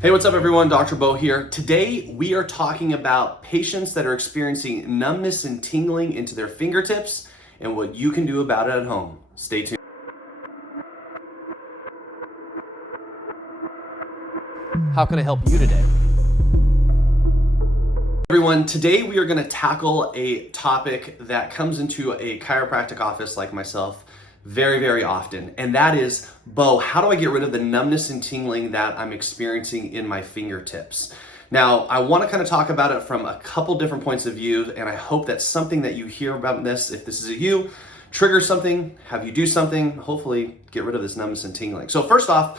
Hey, what's up everyone? Dr. Beau here. Today we are talking about patients that are experiencing numbness and tingling into their fingertips and what you can do about it at home. Stay tuned. How can I help you today? Everyone, today we are going to tackle a topic that comes into a chiropractic office like myself very often, and that is, Beau, how do I get rid of the numbness and tingling that I'm experiencing in my fingertips? Now, I want to kind of talk about it from a couple different points of view, and I hope that something that you hear about this, if this is you, triggers something, have you do something, hopefully get rid of this numbness and tingling. So first off,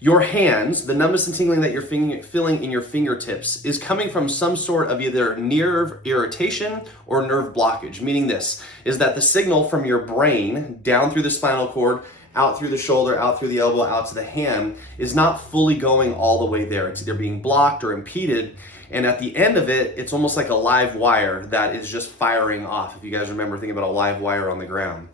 your hands, the numbness and tingling that you're feeling in your fingertips is coming from some sort of either nerve irritation or nerve blockage, meaning this is that the signal from your brain down through the spinal cord, out through the shoulder, out through the elbow, out to the hand is not fully going all the way there. It's either being blocked or impeded. And at the end of it, it's almost like a live wire that is just firing off. If you guys remember thinking about a live wire on the ground.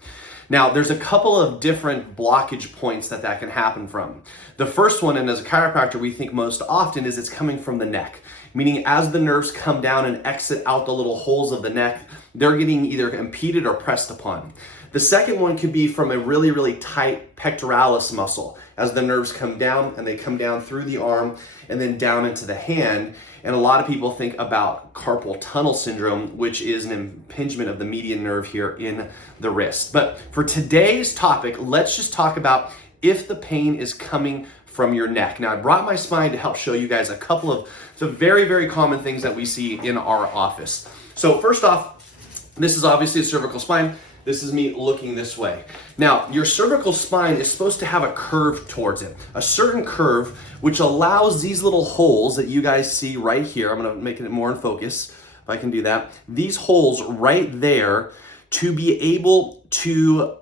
Now, there's a couple of different blockage points that can happen from. The first one, and as a chiropractor we think most often, is it's coming from the neck. Meaning as the nerves come down and exit out the little holes of the neck, they're getting either impeded or pressed upon. The second one could be from a really tight pectoralis muscle as the nerves come down and they come down through the arm and then down into the hand. And a lot of people think about carpal tunnel syndrome, which is an impingement of the median nerve here in the wrist. But for today's topic, let's just talk about if the pain is coming from your neck. Now, I brought my spine to help show you guys a couple of the very common things that we see in our office. So first off, this is obviously a cervical spine. This is me looking this way. Now, your cervical spine is supposed to have a curve towards it, a certain curve which allows these little holes that you guys see right here. I'm gonna make it more in focus, if I can do that. These holes right there to be able to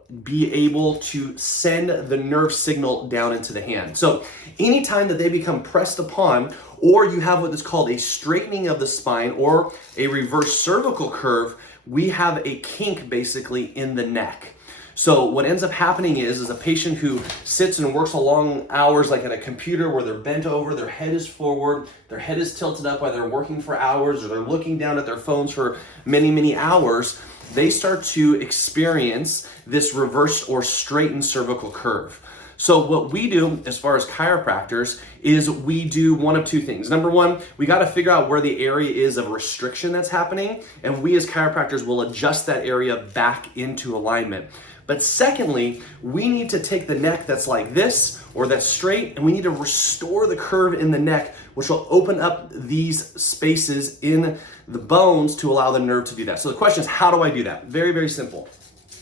send the nerve signal down into the hand. So anytime that they become pressed upon, or you have what is called a straightening of the spine or a reverse cervical curve, we have a kink basically in the neck. So what ends up happening is a patient who sits and works long hours like at a computer where they're bent over, their head is forward, their head is tilted up while they're working for hours, or they're looking down at their phones for many hours, they start to experience this reversed or straightened cervical curve. So what we do as far as chiropractors is we do one of two things. Number one, we got to figure out where the area is of restriction that's happening, and we as chiropractors will adjust that area back into alignment. But secondly, we need to take the neck that's like this or that's straight, and we need to restore the curve in the neck, which will open up these spaces in the bones to allow the nerve to do that. So the question is, how do I do that? Very simple.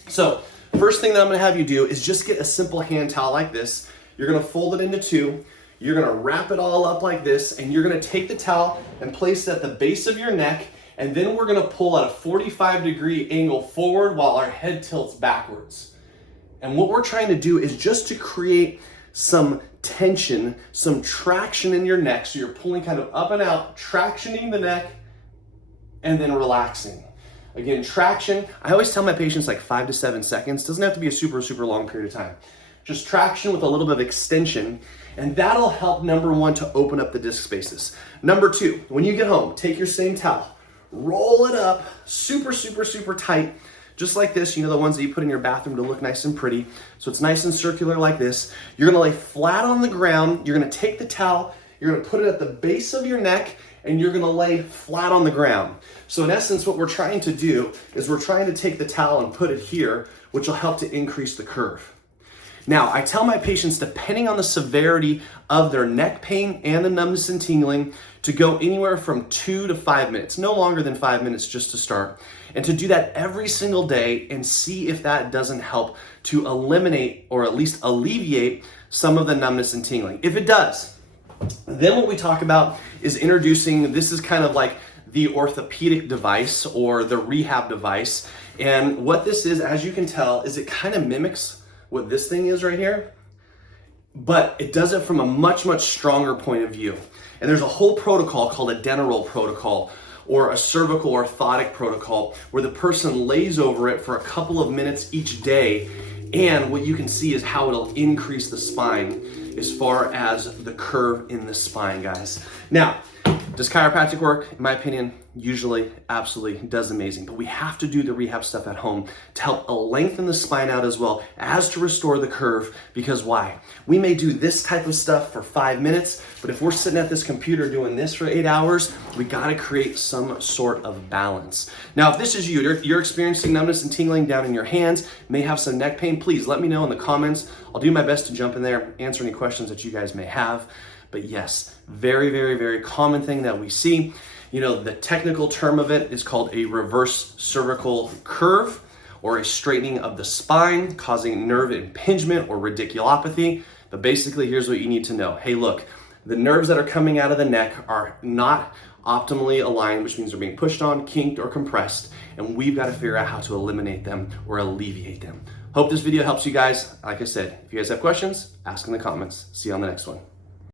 So first thing that I'm gonna have you do is just get a simple hand towel like this. You're gonna fold it into two. You're gonna wrap it all up like this, and you're gonna take the towel and place it at the base of your neck, and then we're gonna pull at a 45-degree angle forward while our head tilts backwards. And what we're trying to do is just to create some tension, some traction in your neck. So you're pulling kind of up and out, tractioning the neck, and then relaxing. Again, traction, I always tell my patients like 5 to 7 seconds. Doesn't have to be a super long period of time. Just traction with a little bit of extension, and that'll help, number one, to open up the disc spaces. Number two, when you get home, take your same towel, roll it up super tight, just like this, the ones that you put in your bathroom to look nice and pretty. So it's nice and circular like this. You're gonna lay flat on the ground. You're gonna take the towel, you're gonna put it at the base of your neck, and you're gonna lay flat on the ground. So in essence, what we're trying to do is we're trying to take the towel and put it here, which will help to increase the curve. Now, I tell my patients, depending on the severity of their neck pain and the numbness and tingling, to go anywhere from 2 to 5 minutes, no longer than 5 minutes just to start, and to do that every single day and see if that doesn't help to eliminate or at least alleviate some of the numbness and tingling. If it does, then what we talk about is introducing, this is kind of like the orthopedic device or the rehab device. And what this is, as you can tell, is it kind of mimics what this thing is right here, but it does it from a much stronger point of view. And there's a whole protocol called a Deneral protocol or a cervical orthotic protocol where the person lays over it for a couple of minutes each day And what you can see is how it'll increase the spine as far as the curve in the spine, guys. Now, does chiropractic work? In my opinion, usually absolutely does amazing, but we have to do the rehab stuff at home to help lengthen the spine out as well as to restore the curve. Because why? We may do this type of stuff for 5 minutes, but if we're sitting at this computer doing this for 8 hours, we gotta create some sort of balance. Now, if this is you're experiencing numbness and tingling down in your hands, may have some neck pain, please let me know in the comments. I'll do my best to jump in there, answer any questions that you guys may have. But yes, very, very, very common thing that we see. You know, the technical term of it is called a reverse cervical curve, or a straightening of the spine causing nerve impingement or radiculopathy. But basically, here's what you need to know. Hey, look, the nerves that are coming out of the neck are not optimally aligned, which means they're being pushed on, kinked, or compressed, and we've got to figure out how to eliminate them or alleviate them. Hope this video helps you guys. Like I said, if you guys have questions, ask in the comments. See you on the next one.